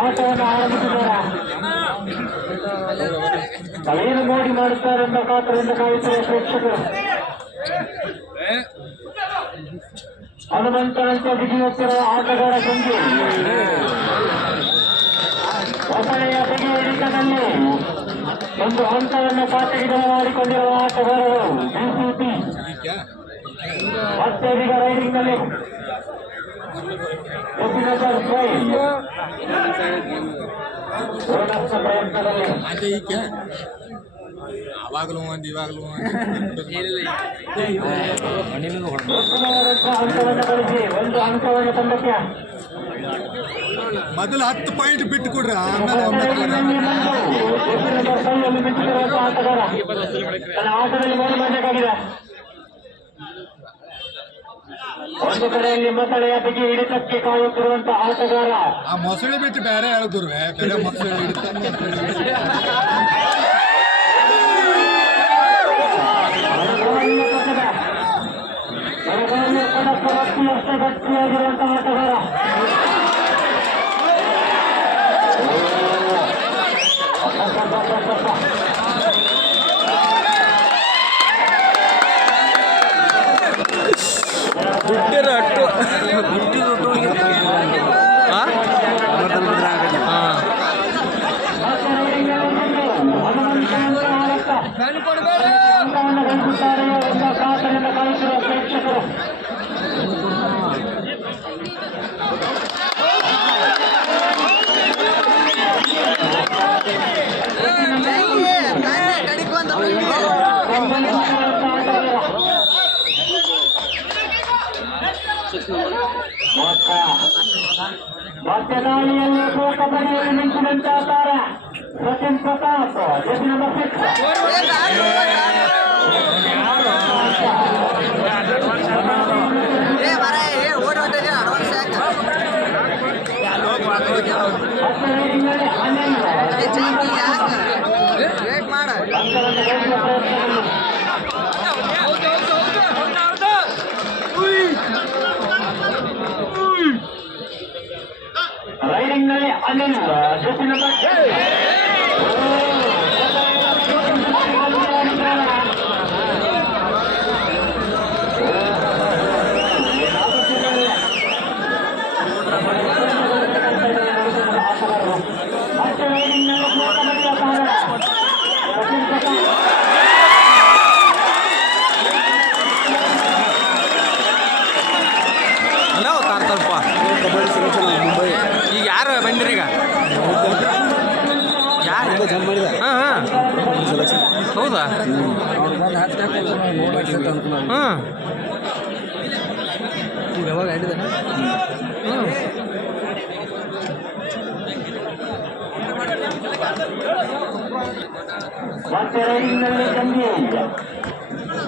ಆಟವನ್ನು ಆರಂಭಿಸಿದ್ದಾರೆ. ಏನು ಮೋಡಿ ಮಾಡುತ್ತಾರೆ ಎಂಬ ಕಾತರದಿಂದ ಕಾಯುತ್ತಿರುವ ಪ್ರೇಕ್ಷಕರು. ಹನುಮಂತನಂತೆ ಬಿಗಿಯುತ್ತಿರುವ ಆಟಗಾರ ಸಂಜು ಹೊಸಳೆಯ ಬಿಗಿ ಹಿಡಿತದಲ್ಲಿ ಒಂದು ಹಂತವನ್ನು ಖಾತೆಗೆ ಮಾಡಿಕೊಂಡಿರುವ ಆಟಗಾರರು ಬಿಸಿಪಿ ಮತ್ತೆ ಈಗ ರೈಡಿಂಗ್ ನಲ್ಲಿ ಪ್ರಯತ್ನದಲ್ಲಿ ಅವಾಗಲೂ ಇವಾಗಲೂ ಹಂತವನ್ನು ಗಳಿಸಿ ಒಂದು ಹಂತವನ್ನು ತಂಡಕ್ಕೆ ಮೊದಲು 10 ಪಾಯಿಂಟ್ ಬಿಟ್ಟು ಕೊಡ್ರಿ. ಆಟಗಾರ ತನ್ನ ಆಟದಲ್ಲಿ ಮೋಡಿ ಮಾಡಬೇಕಾಗಿದೆ. ಒಂದು ಕಡೆಯಲ್ಲಿ ಮೊಸಳೆಯ ಬಿಗಿ ಹಿಡಿತಕ್ಕೆ ಕಾಯುತ್ತಿರುವಂತಹ ಆಟಗಾರ ಆ ಮೊಸಳೆ ಬಿಟ್ಟು ಬೇರೆ ಹೇಳಿದ್ರುವೆ ಬೇರೆ ಮೊಸಳೆ ಅಷ್ಟೇ ಗಟ್ಟಿಯಾಗಿರುವಂತಹ ಆಟಗಾರ ಪ್ರೇಕ್ಷಕರು ಮಧ್ಯದಾಳಿಯಲ್ಲಿ ಕಬಡ್ಡಿಯಲ್ಲಿ ನಿಂತಿದಂತಹ ತಾರ ಸಚಿನ್ ಪ್ರತಾಪ್ ಜೆಸಿ ನಂಬರ್ 6 ರೈಡಿಂಗ್ ನಲ್ಲಿ ಅನಿಲ್ ಜೆಸಿ ನಂಬರ್ ಮುಂಬೈ ಈಗ ಯಾರು ಬಂದಿರಿ ಈಗ ಯಾರು ಹಾಂ ಹೌದಾ ಹಾಂ ಯಾವಾಗ ಆಡಿದ ಮತ್ತೆ ರೈಡಿಂಗ್ ನಲ್ಲಿ ಸಂಜೆ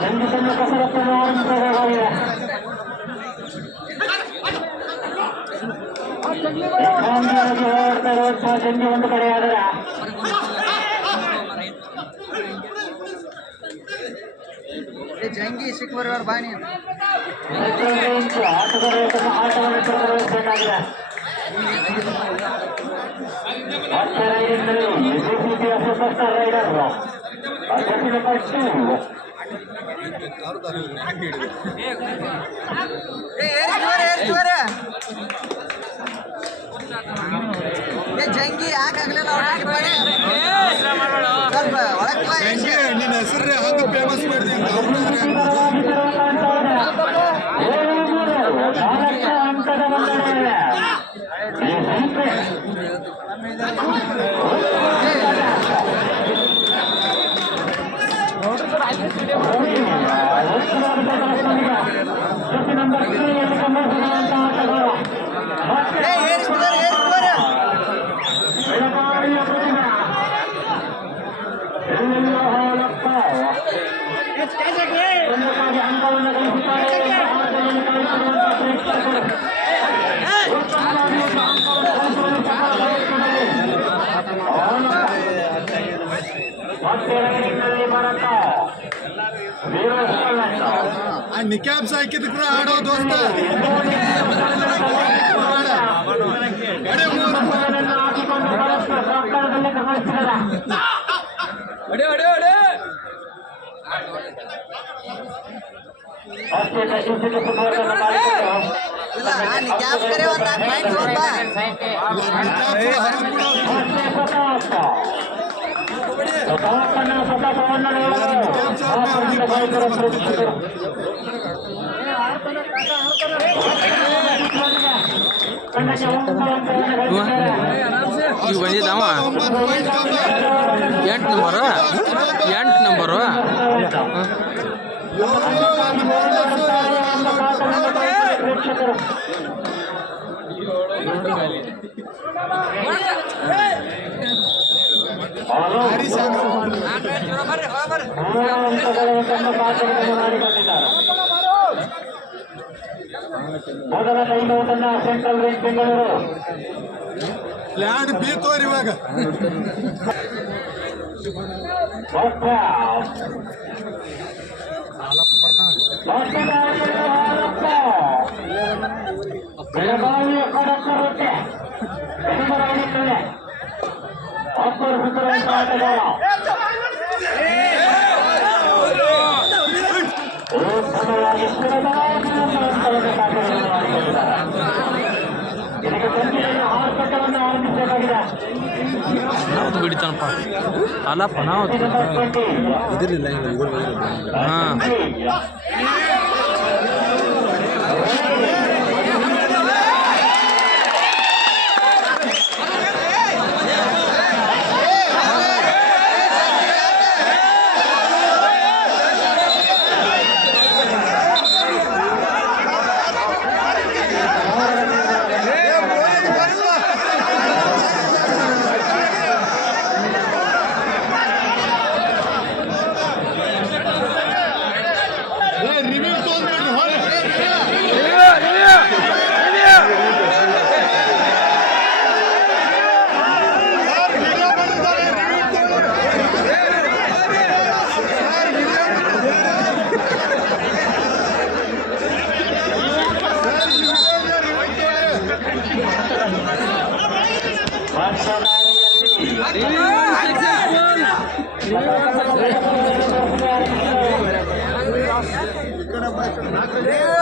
ತನ್ನ ಕಸರತ್ತನ್ನು ಆರಂಭಿಸಬೇಕಾಗಿದೆ. ಸಂಜೆ ಒಂದು ಕಡೆಯಾದರೆ ಜಂಗಿ ಸಿಕ್ಕುವರ ಬಾಣಿ ಆಟವನ್ನು ಪ್ರದರ್ಶಿಸಬೇಕಾಗಿದೆ. ಮತ್ತೆ ರೈಡಿಂಗ್ ನಲ್ಲಿ ಬಿಸಿಸಿಯ ಸೂಪರ್ ಸ್ಟಾರ್ ರೈಡರ್ ಜೆಸಿ ನಂಬರ್ 2 ಜಂಗಿ ಯಾಕಾಗಲಿಲ್ಲ ಸ್ವಲ್ಪ ನಿನ್ನ ಹೆಸರು ಹಂಗ ಫೇಮಸ್ ಮಾಡಿದೆ ನಿಕ್ಯಾಬ್ಸ್ ಹಾಕಿದ್ರೆ ಆಡೋ ದೋಸ್ತ ಅಷ್ಟೇ ಕಟ್ಟಿಸಿದ ಫುಟ್ಬಾಲ್ ಮಾಡಿಕೊಂಡು ಇಲ್ಲ ನಾನು ಕ್ಯಾಪ್ ಕರೆ ಒಂದು ಪಾಯಿಂಟ್ ಹೋಗ್ತಾ ಈಗ ಬಂದಿದ್ದಾವ 8 ನಂಬರು ಮೊದಲ ಕೈನೋಟನ್ನ ಸೆಂಟ್ರಲ್ ರೇಂಜ್ ಬೆಂಗಳೂರು ಲ್ಯಾಂಡ್ ಬೀಳ್ತೋರಿ ಇವಾಗ ಬೆಳಗಾವಿ ಕೊಡಕ್ಕೆ ಅಪ್ಪರ್ ಸುತ್ತುವಂತ ಆಟಗಾರ ಉತ್ತಮವಾಗಿ ಇದಕ್ಕೆ ಸಂಜೆಯಲ್ಲಿ ಆರ್ಭಟವನ್ನು ಆರಂಭಿಸಬೇಕಾಗಿದೆ ಯಾವುದು ಬಿಡಿತಾನಪ್ಪ ಅಲ್ಲಪ್ಪ ನಾವು ಇದಿರಲಿಲ್ಲ ಹಾಂ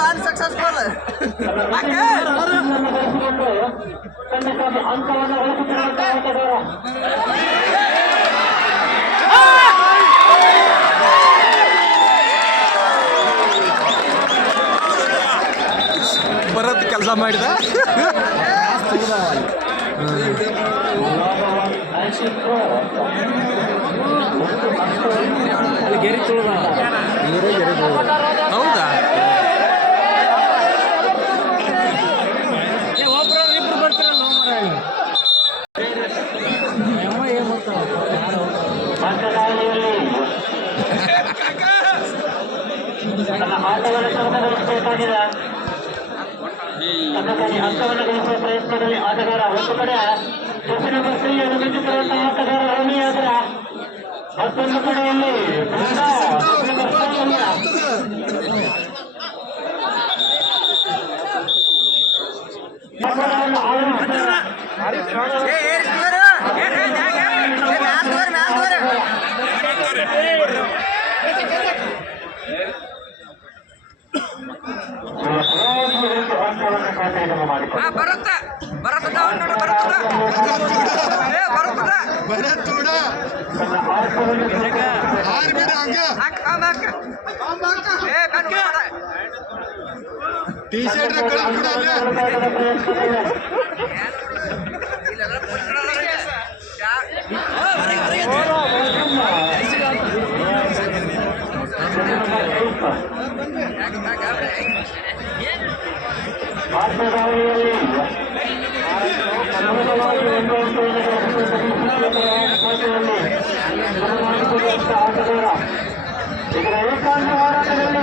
ಅನ್ಸಕ್ಸಸ್ಫುಲ್ ಅಂಕವನ್ನು ಗಳಿಸುತ್ತಿರುವಂತ ಆಟಗಾರ ಬರೋದು ಕೆಲಸ ಮಾಡಿದ ಹೌದಾ ತನ್ನ ಆಟವನ್ನು ಗಳಿಸಬೇಕಾಗಿದೆ ತನ್ನಗಾಗಿ ಅಂಕವನ್ನು ಗಳಿಸುವ ಪ್ರಯತ್ನದಲ್ಲಿ ಆಟಗಾರ ಒಂದು ಕಡೆ ಸಚಿನ ಬಸ್ರಿಯನ್ನು ಮಿಂಚುತ್ತಿರುವಂತಹ ಆಟಗಾರ ರವಿ ಆದ್ರ ಮತ್ತೊಂದು ಕಡೆಯಲ್ಲಿ ಬರತ್ತೋಡ ಆರ್ಬಿಡ ಹಂಗ ಟೀ ಶರ್ಟ್ ಕಳ್ಸ್ಬಿಡ ಇದರ ಏಕಾಂತ ಹೋರಾಟದಲ್ಲಿ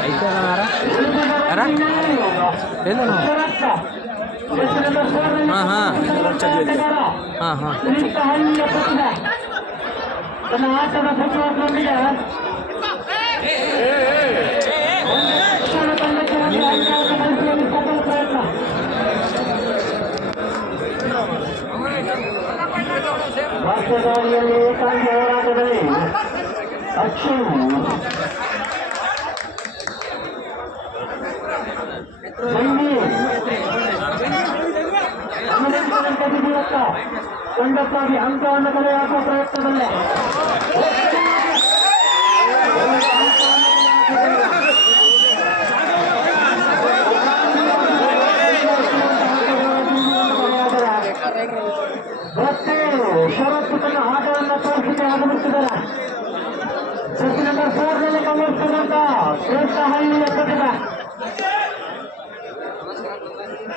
ಯಾರ ಏನು ಹಾಂ ಹಾಂ ಹಾಂ ಹಾಂ ತನ್ನ ಆಟದ ಪ್ರತಿಯೊಂದೊಂದಿಗೆ ಪ್ರಯತ್ನ ರಾಷ್ಟ್ರದಾಳಿಯಲ್ಲಿ ಏಕಾಂಗಿ ಹೋರಾಟದಲ್ಲಿ ಅಕ್ಷಯ್ ತಂಡಕ್ಕಾಗಿ ಅಂಕವನ್ನು ಕಲೆ ಹಾಕುವ ಪ್ರಯತ್ನದಲ್ಲ ಮತ್ತೆ ಷರತ್ತು ತನ್ನ ಆಟವನ್ನು ತೋರಿಸಿಕೆ ಆಗಮಿಸಿದ್ದಾರೆ. ಸೆಟ್ ನಂಬರ್ 4 ನಲ್ಲಿ ಗಮನಿಸಿದಂತ ಶ್ರೇಷ್ಠ ಹಳ್ಳಿಯ ಪ್ರತಿಭ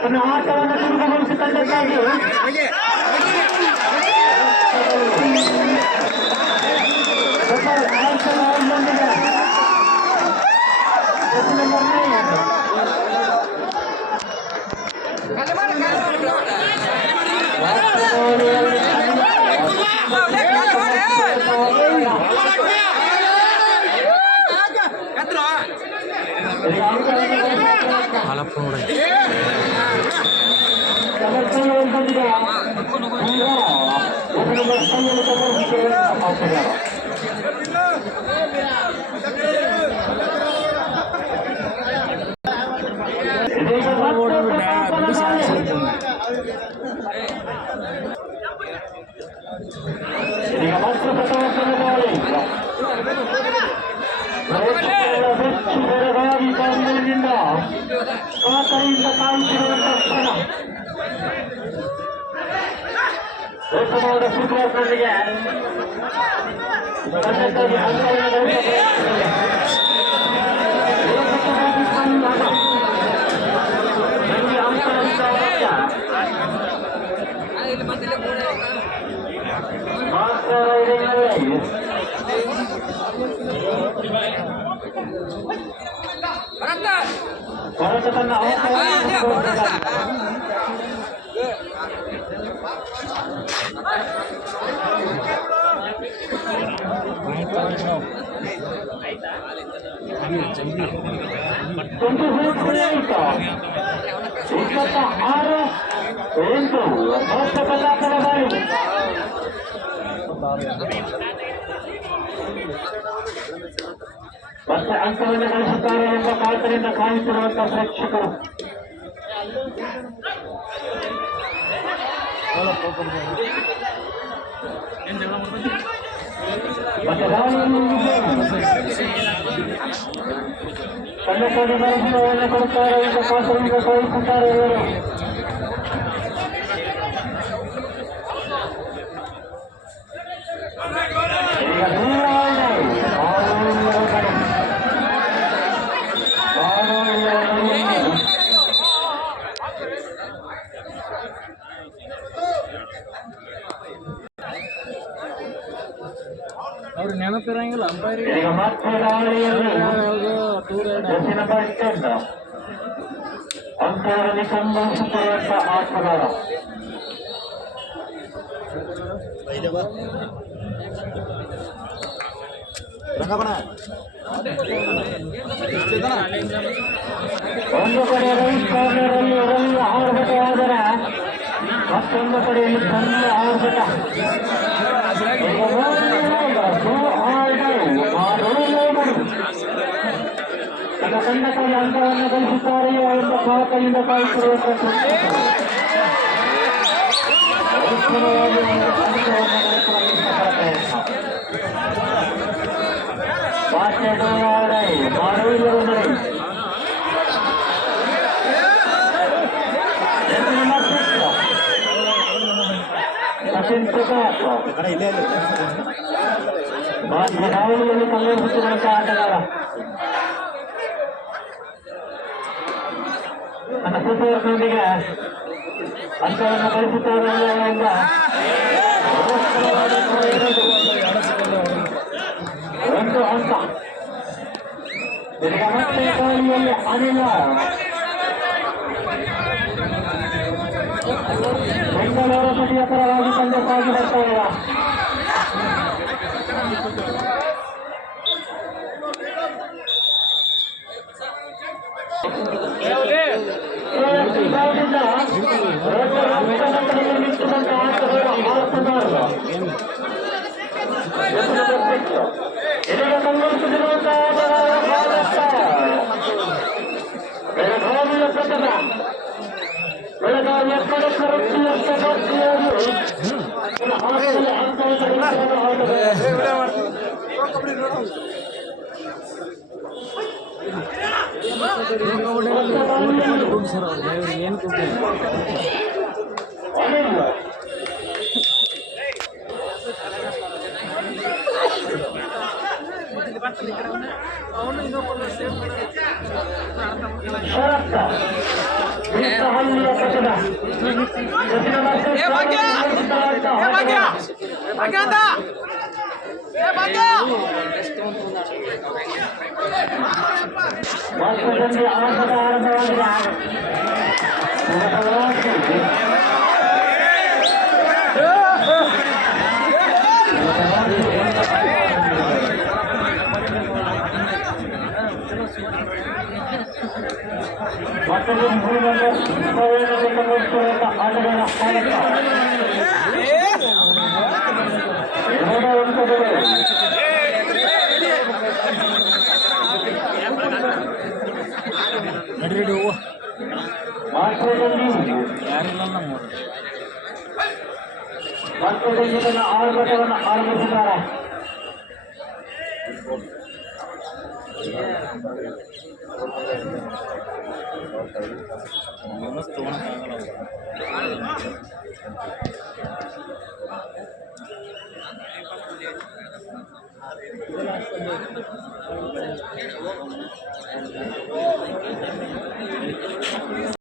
ತನ್ನ ಆಟವನ್ನು ಚುರುಕುಗೊಳಿಸಿ ತಂಡಕ್ಕಾಗಿ ಹಾಲಪ್ಪ ನೋಡಿ ಬೆಳಗಾವಿ ಕಾಂಗ್ರೆಸ್ನಿಂದ ಕಾತರಿಂದ ಕಾಯುತ್ತಿರುವಂತಹ ಕ್ಷಣ ಉತ್ತಮವಾದ ಫುಟ್ಬಾಲ್ನೊಂದಿಗೆ ತಂಡಕ್ಕಾಗಿ ಅಂಕವನ್ನು ಭಾರತ ತನ್ನ ಮತ್ತೆ ಅಂಕವನ್ನು ಗಳಿಸುತ್ತಾರೆ ಎಂಬ ಕಾತರಿಂದ ಕಾಯುತ್ತಿರುವಂತಹ ಪ್ರೇಕ್ಷಕರು ಮತ್ತೆ ತಂಡಕ್ಕಾಗಿ ಗಳಿಸುವುದನ್ನು ಕೊಡುತ್ತಾರೆ ಎಂಬ ಕಾತರಿಂದ ಕಾಯುತ್ತಿದ್ದಾರೆ ಇವರು. ಅವ್ರು ನೆನಪಿರಂಗಿಲ್ಲ ಅಂಪೈರಿಗೆ ಈಗ ಮತ್ತೆ ದಾಳಿಯಲ್ಲಿ ದಕ್ಷಿಣ ಭಾರತದಿಂದ ಅಂಕಗಳನ್ನು ಸಂಭವಿಸುತ್ತಿರುವಂತಹ ಆಟಗಾರ ಒಂದು ಕಡೆ ರೈಟ್ ಕಾರ್ನರಲ್ಲಿ ರವಿ ಆರ್ಭಟವಾದರೆ ಮತ್ತೊಂದು ಕಡೆಯಲ್ಲಿ ಸಣ್ಣ ಆರ್ಭಟ. ತನ್ನ ತಂಡಕ್ಕಾಗಿ ಅಂಕವನ್ನು ಗಳಿಸುತ್ತಾರೆಯೋ ಎಂಬ ಕಾತರಿಂದ ಕಾಯುತ್ತಿರುವಂತಹ ದಾಳಿಯಲ್ಲಿ ಕಲ್ಲೆಸುತ್ತಿರುವಂತಹ ಆಟಗಾರ ತನ್ನ ಸುತ್ತುವರ್ನೊಂದಿಗೆ ಅಂಕವನ್ನು ಗಳಿಸುತ್ತಾರೆ ಎಂಬ ಒಂದು ಅಂಕ ಈಗ ಮತ್ತೆ ಗಾಳಿಯಲ್ಲಿ ಅನಿಲ ಬೆಂಗಳೂರು ಸಿಟಿಯ ಪರವಾಗಿ ತಂದೆ ಸಾಗಿ ಬರ್ತಾ ಇಲ್ಲ. ಇದೀಗ ಸಂಘಟಿಸಿರುವಂತಹ ಬೆಳಗಾವಿಯ ಪ್ರಕರಣ ಬೆಳಗಾವಿಯ ಸರ್ ಅವ್ರು ಏನು ಕೊಡ್ತೀವಿ ವರ್ಷದಲ್ಲಿ ಆಟದ ಆರಂಭವಾಗಿದೆ. ಮತ್ತೊಂದು ಆಟಗಾರ ನಡಿ ಹೂವು ಮಾತ್ರದಲ್ಲಿ ಯಾರಿಲ್ಲ ನಮ್ಮ ಮಾತ್ರದಲ್ಲಿ ಇದನ್ನು ಆರ್ಭಟವನ್ನು ಆರಂಭಿಸಿದ್ದಾರೆ.